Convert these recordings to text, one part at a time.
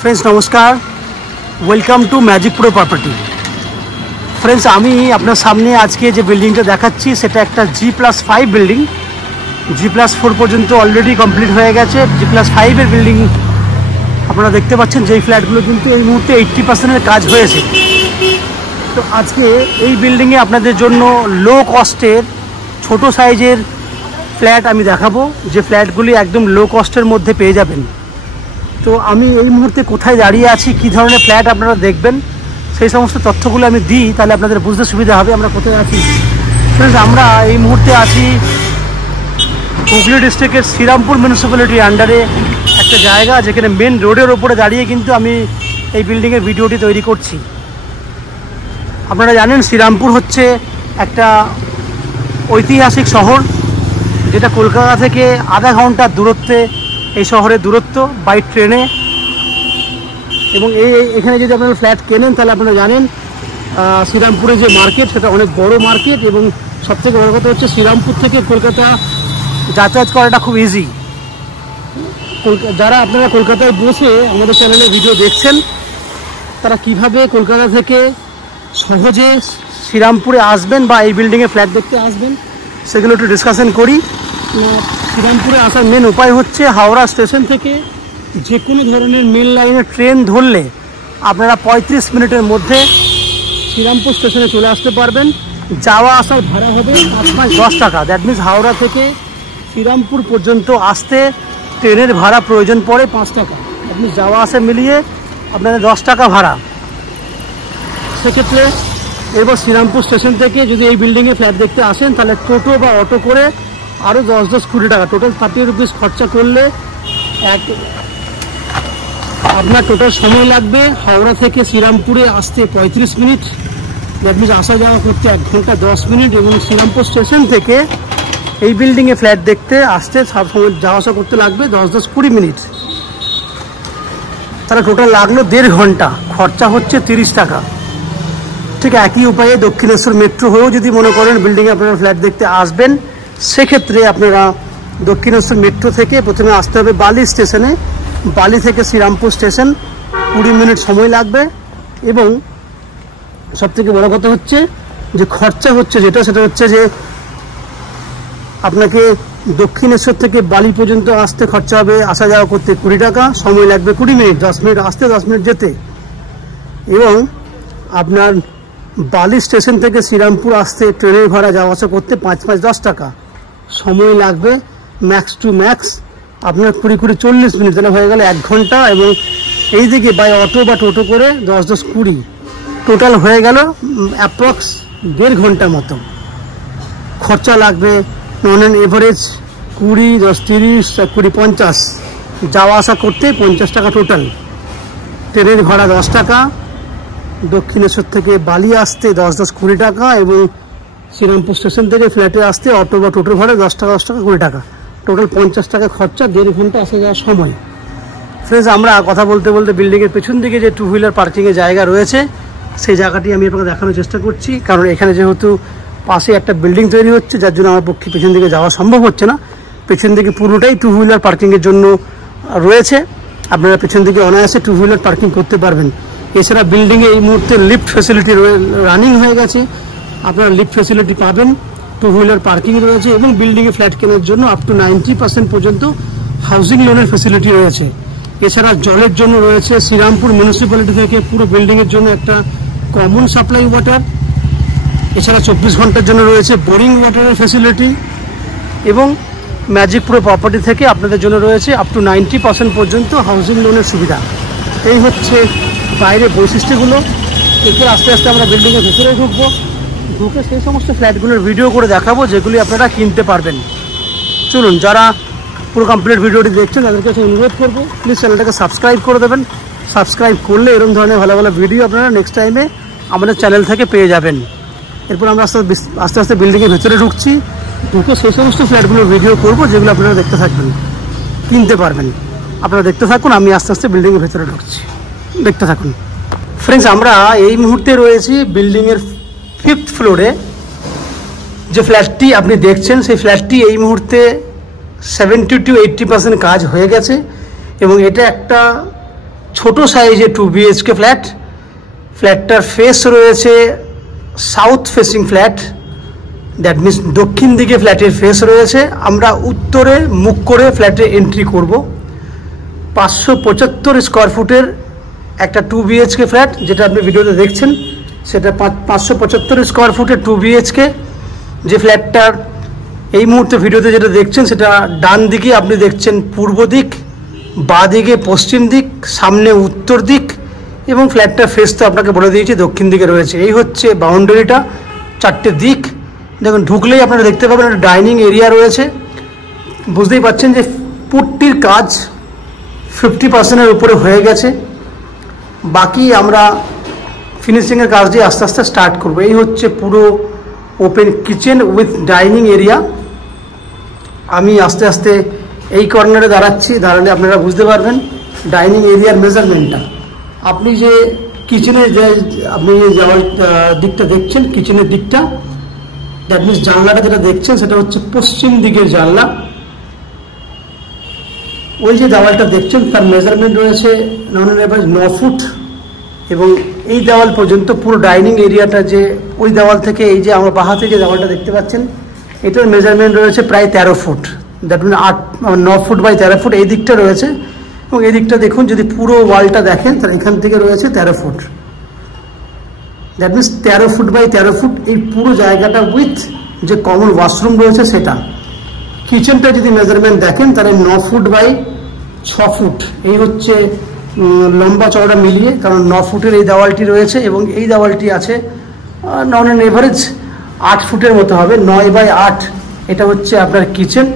Friends नमस्कार, welcome to magic pro property. Friends আমি আপনার সামনে আজকে যে বিল্ডিংটা দেখাচ্ছি সেটা একটা G+5 বিল্ডিং। G+4 পর্যন্ত অলরেডি কমপ্লিট হয়ে গেছে। G+5 এর বিল্ডিং আপনারা দেখতে পাচ্ছেন, যেই ফ্ল্যাটগুলো কিন্তু এই মুহূর্তে 80% এর কাজ হয়েছে। তো আজকে এই বিল্ডিংয়ে আপনাদের জন্য লো কস্টের ছোট সাইজের ফ্ল্যাট আমি দেখাবো, যে ফ্ল্যাটগুলি একদম লো কস্টের মধ্যে পেয়ে যাবেন। তো আমি এই মুহূর্তে কোথায় দাঁড়িয়ে আছি, কী ধরনের ফ্ল্যাট আপনারা দেখবেন, সেই সমস্ত তথ্যগুলো আমি দিই, তাহলে আপনাদের বুঝতে সুবিধা হবে আমরা কোথায় আছি। ফ্রেন্ডস আমরা এই মুহূর্তে আছি হুগলি ডিস্ট্রিক্টের শ্রীরামপুর মিউনিসিপ্যালিটির আন্ডারে একটা জায়গা, যেখানে মেন রোডের ওপরে দাঁড়িয়ে কিন্তু আমি এই বিল্ডিংয়ের ভিডিওটি তৈরি করছি। আপনারা জানেন শ্রীরামপুর হচ্ছে একটা ঐতিহাসিক শহর, যেটা কলকাতা থেকে আধা ঘন্টার দূরত্বে এই শহরের দূরত্ব বাই ট্রেনে। এবং এখানে যদি আপনারা ফ্ল্যাট কেনেন তাহলে আপনারা জানেন শ্রীরামপুরে যে মার্কেট সেটা অনেক বড় মার্কেট, এবং সবথেকে বড় কথা হচ্ছে শ্রীরামপুর থেকে কলকাতা যাতায়াত করাটা খুব ইজি। যারা আপনারা কলকাতায় বসে আমাদের চ্যানেলে ভিডিও দেখছেন, তারা কিভাবে কলকাতা থেকে সহজে শ্রীরামপুরে আসবেন বা এই বিল্ডিংয়ে ফ্ল্যাট দেখতে আসবেন সেগুলো একটু ডিসকাশন করি। শ্রীরামপুরে আসার মেন উপায় হচ্ছে হাওড়া স্টেশন থেকে যে কোনো ধরনের মেন লাইনে ট্রেন ধরলে আপনারা 35 মিনিটের মধ্যে শ্রীরামপুর স্টেশনে চলে আসতে পারবেন। যাওয়া আসার ভাড়া হবে 5-10 টাকা। দ্যাট মিনস হাওড়া থেকে শ্রীরামপুর পর্যন্ত আসতে ট্রেনের ভাড়া প্রয়োজন পড়ে 5 টাকা। দ্যাট মিনস যাওয়া আসা মিলিয়ে আপনাদের 10 টাকা ভাড়া। সেক্ষেত্রে এরপর শ্রীরামপুর স্টেশন থেকে যদি এই বিল্ডিংয়ে ফ্ল্যাট দেখতে আসেন তাহলে টোটো বা অটো করে আরও 10-20 টাকা, টোটাল 30 রুপিস খরচা করলে আপনার টোটাল সময় লাগবে হাওড়া থেকে শ্রীরামপুরে আসতে 35 মিনিট। দ্যাট মিনস আসা যাওয়া করতে 1 ঘন্টা 10 মিনিট, এবং শ্রীরামপুর স্টেশন থেকে এই বিল্ডিংয়ে ফ্ল্যাট দেখতে আসতে সব সময় যাওয়া আসা করতে লাগবে 10-20 মিনিট। তারা টোটাল লাগলো 1.5 ঘন্টা, খরচা হচ্ছে 30 টাকা। ঠিক একই উপায়ে দক্ষিণেশ্বর মেট্রো হয়েও যদি মনে করেন বিল্ডিংয়ে আপনারা ফ্ল্যাট দেখতে আসবেন, সেক্ষেত্রে আপনারা দক্ষিণেশ্বর মেট্রো থেকে প্রথমে আসতে হবে বালি স্টেশনে। বালি থেকে শ্রীরামপুর স্টেশন 20 মিনিট সময় লাগবে। এবং সবথেকে বড় কথা হচ্ছে যে খরচা হচ্ছে সেটা হচ্ছে যে আপনাকে দক্ষিণেশ্বর থেকে বালি পর্যন্ত আসতে খরচা হবে, আসা যাওয়া করতে 20 টাকা, সময় লাগবে 20 মিনিট, 10 মিনিট আসতে 10 মিনিট যেতে। এবং আপনার বালি স্টেশন থেকে শ্রীরামপুর আসতে ট্রেনের ভাড়া যাওয়া আসা করতে 5-10 টাকা, সময় লাগবে ম্যাক্স টু ম্যাক্স আপনার 20-40 মিনিট, তাহলে হয়ে গেল 1 ঘন্টা। এবং এই দিকে বাই অটো বা টোটো করে 10-20 টোটাল হয়ে গেল অ্যাপ্রক্স 1.5 ঘন্টার মতো। খরচা লাগবে নন অ্যান এভারেজ 20, 10, 30, 20, 50, যাওয়া আসা করতে 50 টাকা টোটাল। ট্রেনের ভাড়া 10 টাকা, দক্ষিণেশ্বর থেকে বালি আসতে 10-20 টাকা, এবং শ্রীরামপুর স্টেশন থেকে ফ্ল্যাটে আসতে অটো বা টোটোর ভাড়া 10 টাকা 20 টাকা, টোটাল 50 টাকা খরচা, 1.5 ঘন্টা আসা যাওয়ার সময়। ফ্রেন্ডস আমরা কথা বলতে বলতে বিল্ডিংয়ের পেছন দিকে যে 2 হুইলার পার্কিংয়ের জায়গা রয়েছে সেই জায়গাটি আমি আপনাকে দেখানোর চেষ্টা করছি, কারণ এখানে যেহেতু পাশে একটা বিল্ডিং তৈরি হচ্ছে যার জন্য আমার পক্ষে পেছন দিকে যাওয়া সম্ভব হচ্ছে না। পেছন দিকে পুরোটাই 2 হুইলার পার্কিংয়ের জন্য রয়েছে, আপনারা পেছন দিকে অনায়াসে 2 হুইলার পার্কিং করতে পারবেন। এছাড়া বিল্ডিংয়ে এই মুহূর্তে লিফট ফ্যাসিলিটি রানিং হয়ে গেছে, আপনারা লিফট ফ্যাসিলিটি পাবেন, 2 হুইলার পার্কিং রয়েছে, এবং বিল্ডিংয়ে ফ্ল্যাট কেনার জন্য আপ টু 90% পর্যন্ত হাউজিং লোনের ফ্যাসিলিটি রয়েছে। এছাড়া জলের জন্য রয়েছে শ্রীরামপুর মিউনিসিপ্যালিটি থেকে পুরো বিল্ডিংয়ের জন্য একটা কমন সাপ্লাই ওয়াটার। এছাড়া 24 ঘন্টার জন্য রয়েছে বোরিং ওয়াটারের ফ্যাসিলিটি, এবং ম্যাজিক প্রো প্রপার্টি থেকে আপনাদের জন্য রয়েছে আপ টু 90% পর্যন্ত হাউজিং লোনের সুবিধা। এই হচ্ছে বাইরে বৈশিষ্ট্যগুলো। এরপর আস্তে আস্তে আমরা বিল্ডিংয়ের ভেতরে ঢুকে সেই সমস্ত ফ্ল্যাটগুলোর ভিডিও করে দেখাবো যেগুলি আপনারা কিনতে পারবেন। চলুন, যারা পুরো কমপ্লিট ভিডিওটি দেখছেন তাদের কাছে অনুরোধ করবো প্লিজ চ্যানেলটাকে সাবস্ক্রাইব করে দেবেন। সাবস্ক্রাইব করলে এরকম ধরনের ভালো ভালো ভিডিও আপনারা নেক্সট টাইমে আমাদের চ্যানেল থেকে পেয়ে যাবেন। এরপর আমরা আস্তে আস্তে বিল্ডিংয়ের ভেতরে ঢুকে সেই সমস্ত ফ্ল্যাটগুলোর ভিডিও করবো যেগুলো আপনারা দেখতে থাকবেন, কিনতে পারবেন। আপনারা দেখতে থাকুন, আমি আস্তে আস্তে বিল্ডিংয়ের ভেতরে ঢুকছি, দেখতে থাকুন। ফ্রেন্ডস আমরা এই মুহূর্তে রয়েছি বিল্ডিংয়ের 5th ফ্লোরে। যে ফ্ল্যাটটি আপনি দেখছেন সেই ফ্ল্যাটটি এই মুহূর্তে 70 to 80% কাজ হয়ে গেছে, এবং এটা একটা ছোট সাইজে 2 বিএইচকে ফ্ল্যাট। ফ্ল্যাটটার ফেস রয়েছে south facing flat, that means দক্ষিণ দিকে ফ্ল্যাটের ফেস রয়েছে। আমরা উত্তরে মুখ করে ফ্ল্যাটে এন্ট্রি করব। 575 স্কোয়ার ফুটের একটা 2 বিএইচকে ফ্ল্যাট, যেটা আপনি ভিডিওতে দেখছেন সেটা 575 স্কোয়ার ফুটের 2 বিএইচকে। যে ফ্ল্যাটটার এই মুহূর্তে ভিডিওতে যেটা দেখছেন সেটা ডান দিকে আপনি দেখছেন পূর্ব দিক, বাঁ দিকে পশ্চিম দিক, সামনে উত্তর দিক, এবং ফ্ল্যাটটার ফেস তো আপনাকে বলে দিয়েছি দক্ষিণ দিকে রয়েছে। এই হচ্ছে বাউন্ডারিটা, 4টে দিক। দেখুন ঢুকলেই আপনারা দেখতে পাবেন একটা ডাইনিং এরিয়া রয়েছে। বুঝতেই পারছেন যে পুট্টির কাজ 50%-এর উপরে হয়ে গেছে। বাকি আমরা ফিনিশিংয়ের কাজ দিয়ে আস্তে আস্তে স্টার্ট করব। এই হচ্ছে পুরো open kitchen with dining area. আমি আস্তে আস্তে এই কর্নারে দাঁড়ালে আপনারা বুঝতে পারবেন ডাইনিং এরিয়ার মেজারমেন্টটা। আপনি যে কিচেনের যে আপনি যাওয়ার দিকটা দেখছেন, কিচেনের দিকটা, দ্যাট মিনস জানলাটা যেটা দেখছেন সেটা হচ্ছে পশ্চিম দিকের জানলা। ওই যে দেওয়ালটা দেখছেন তার মেজারমেন্ট রয়েছে 9 ফুট, এবং এই দেওয়াল পর্যন্ত পুরো ডাইনিং এরিয়াটা, যে ওই দেওয়াল থেকে এই যে আমরা বাহাতে যে দেওয়ালটা দেখতে পাচ্ছেন এটার মেজারমেন্ট রয়েছে প্রায় 13 foot. That mean 9 foot by 13 foot এই দিকটা রয়েছে। এবং এই দিকটা দেখুন, যদি পুরো ওয়ালটা দেখেন তাহলে এখান থেকে রয়েছে 13 foot. That means 13 foot by 13 foot এই পুরো জায়গাটা উইথ যে কমন ওয়াশরুম রয়েছে সেটা। কিচেনটা যদি মেজারমেন্ট দেখেন তাহলে 9 ফুট বাই 6 ফুট এই হচ্ছে লম্বা চওড়া মিলিয়ে, কারণ 9 ফুটের এই দেওয়ালটি রয়েছে এবং এই দেওয়ালটি আছে নন অ্যান এভারেজ 8 ফুটের মতো হবে। 9 বাই 8 এটা হচ্ছে আপনার কিচেন।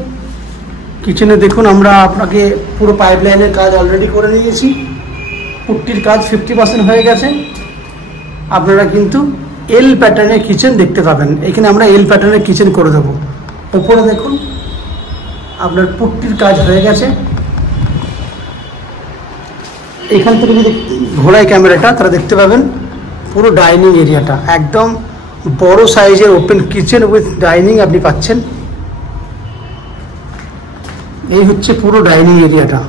কিচেনে দেখুন আমরা আপনাকে পুরো পাইপলাইনের কাজ অলরেডি করে নিয়েছি। পুট্টির কাজ 50% হয়ে গেছে। আপনারা কিন্তু এল প্যাটার্নের কিচেন দেখতে পাবেন। এখানে আমরা এল প্যাটার্নের কিচেন করে দেবো। উপরে দেখুন আপনার পুট্টির কাজ হয়ে গেছে। এখান থেকে যদি ঘোরায় ক্যামেরাটা তারা দেখতে পাবেন পুরো ডাইনিং এরিয়াটা, একদম বড় সাইজের ওপেন কিচেন উইথ ডাইনিং আপনি পাচ্ছেন। এই হচ্ছে পুরো ডাইনিং এরিয়াটা।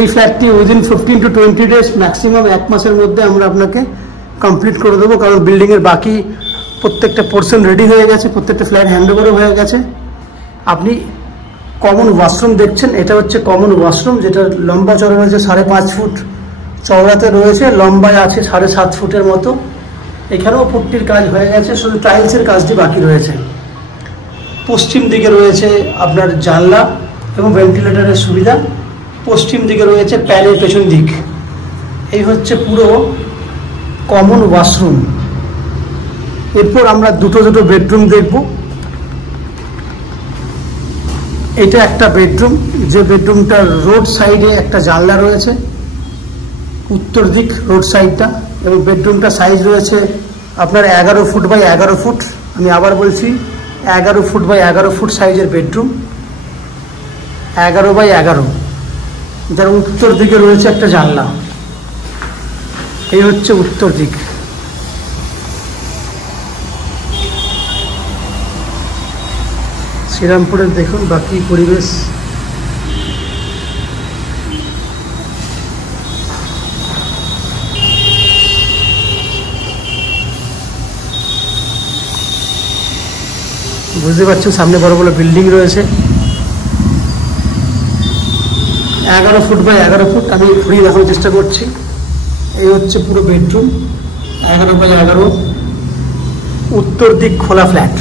এই ফ্ল্যাটটি উইদিন 15 to 20 ডেজ, ম্যাক্সিমাম 1 মাসের মধ্যে আমরা আপনাকে কমপ্লিট করে দেবো, কারণ বিল্ডিংয়ের বাকি প্রত্যেকটা পোর্শন রেডি হয়ে গেছে, প্রত্যেকটা ফ্ল্যাট হ্যান্ডওভারও হয়ে গেছে। আপনি কমন ওয়াশরুম দেখছেন, এটা হচ্ছে কমন ওয়াশরুম, যেটা লম্বা চওড়া রয়েছে 5.5 ফুট, চওড়াতে রয়েছে, লম্বায় আছে 7.5 ফুটের মতো। এখানেও পুট্টির কাজ হয়ে গেছে, শুধু টাইলসের কাজটি বাকি রয়েছে। পশ্চিম দিকে রয়েছে আপনার জানলা এবং ভেন্টিলেটরের সুবিধা। পশ্চিম দিকে রয়েছে প্যানের পেছন দিক। এই হচ্ছে পুরো কমন ওয়াশরুম। এরপর আমরা দুটো বেডরুম দেখব। এটা একটা বেডরুম, যে বেডরুমটার রোড সাইডে একটা জানলা রয়েছে, উত্তর দিক রোড সাইডটা, এবং বেডরুমটা সাইজ রয়েছে আপনার 11 ফুট বাই 11 ফুট। আমি আবার বলছি 11 ফুট বাই 11 ফুট সাইজের বেডরুম, 11 বাই 11, যার উত্তর দিকে রয়েছে একটা জানলা। এই হচ্ছে উত্তর দিক। শ্রীরামপুরের দেখুন বাকি পরিবেশ। বুঝতে পারছেন সামনে বড় বড় বিল্ডিং রয়েছে। 11 ফুট বাই 11 ফুট আমি ঘুরিয়ে দেখানোর চেষ্টা করছি। এই হচ্ছে পুরো বেডরুম, 11 বাই 11, উত্তর দিক খোলা ফ্ল্যাট।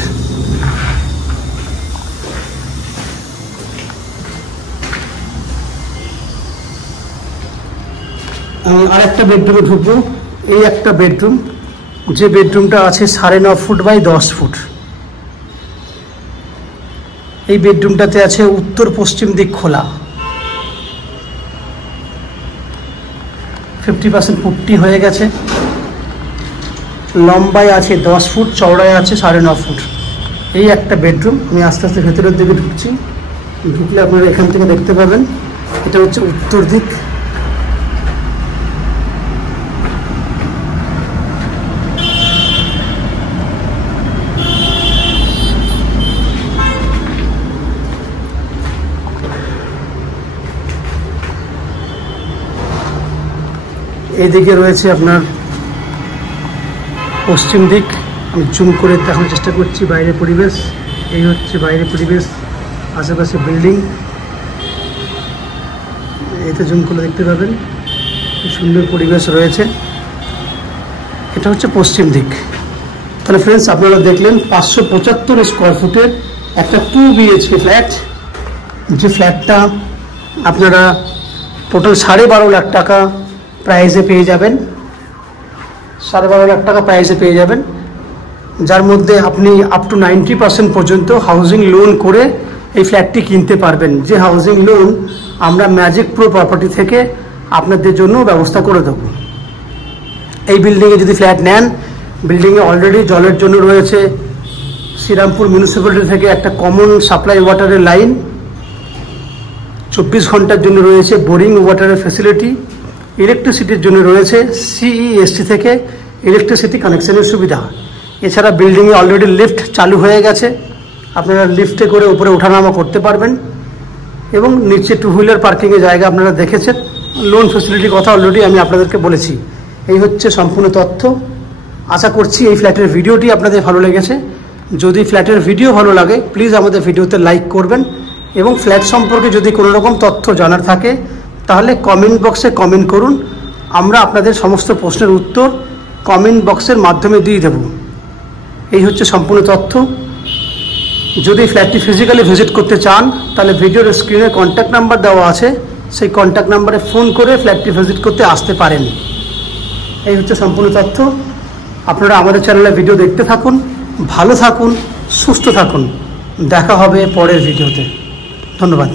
আমি আরেকটা বেডরুমে ঢুকবো। এই একটা বেডরুম, যে বেডরুমটা আছে 9.5 ফুট বাই 10 ফুট। এই বেডরুমটাতে আছে উত্তর পশ্চিম দিক খোলা, 50% পুট্টি হয়ে গেছে। লম্বায় আছে 10 ফুট, চওড়ায় আছে 9.5 ফুট। এই একটা বেডরুম। আমি আস্তে আস্তে ভেতরের দিকে ঢুকছি। ঢুকলে আপনারা এখান থেকে দেখতে পাবেন এটা হচ্ছে উত্তর দিক। এইদিকে রয়েছে আপনার পশ্চিম দিক। আমি জুম করে দেখানোর চেষ্টা করছি বাইরের পরিবেশ। এই হচ্ছে বাইরের পরিবেশ, আশেপাশে বিল্ডিং, এতে জুম করে দেখতে পাবেন কি সুন্দর পরিবেশ রয়েছে। এটা হচ্ছে পশ্চিম দিক। তাহলে ফ্রেন্ডস, আপনারা দেখলেন 575 স্কোয়ার ফুটের একটা 2 BHK ফ্ল্যাট, যে ফ্ল্যাটটা আপনারা টোটাল 12.5 লাখ টাকা প্রাইসে পেয়ে যাবেন। 12.5 লাখ টাকা প্রাইসে পেয়ে যাবেন, যার মধ্যে আপনি আপ টু 90% পর্যন্ত হাউজিং লোন করে এই ফ্ল্যাটটি কিনতে পারবেন, যে হাউজিং লোন আমরা ম্যাজিক প্রো প্রপার্টি থেকে আপনাদের জন্য ব্যবস্থা করে দেব। এই বিল্ডিংয়ে যদি ফ্ল্যাট নেন, বিল্ডিংয়ে অলরেডি জলের জন্য রয়েছে শ্রীরামপুর মিউনিসিপ্যালিটি থেকে একটা কমন সাপ্লাই ওয়াটারের লাইন, 24 ঘন্টার জন্য রয়েছে বোরিং ওয়াটারের ফ্যাসিলিটি, ইলেকট্রিসিটির জন্য রয়েছে CEST থেকে ইলেকট্রিসিটি কানেকশনের সুবিধা। এছাড়া বিল্ডিংয়ে অলরেডি লিফট চালু হয়ে গেছে, আপনারা লিফটে করে উপরে ওঠানামা করতে পারবেন, এবং নিচে 2 হুইলার পার্কিংয়ের জায়গা আপনারা দেখেছেন। লোন ফ্যাসিলিটির কথা অলরেডি আমি আপনাদেরকে বলেছি। এই হচ্ছে সম্পূর্ণ তথ্য। আশা করছি এই ফ্ল্যাটের ভিডিওটি আপনাদের ভালো লেগেছে। যদি ফ্ল্যাটের ভিডিও ভালো লাগে, প্লিজ আমাদের ভিডিওতে লাইক করবেন, এবং ফ্ল্যাট সম্পর্কে যদি কোনো রকম তথ্য জানার থাকে তাহলে কমেন্ট বক্সে কমেন্ট করুন। আমরা আপনাদের সমস্ত প্রশ্নের উত্তর কমেন্ট বক্সের মাধ্যমে দিয়ে দেব। এই হচ্ছে সম্পূর্ণ তথ্য। যদি ফ্ল্যাটটি ফিজিক্যালি ভিজিট করতে চান, তাহলে ভিডিওর স্ক্রিনে কন্ট্যাক্ট নাম্বার দেওয়া আছে, সেই কন্ট্যাক্ট নাম্বারে ফোন করে ফ্ল্যাটটি ভিজিট করতে আসতে পারেন। এই হচ্ছে সম্পূর্ণ তথ্য। আপনারা আমাদের চ্যানেলে ভিডিও দেখতে থাকুন, ভালো থাকুন, সুস্থ থাকুন। দেখা হবে পরের ভিডিওতে। ধন্যবাদ।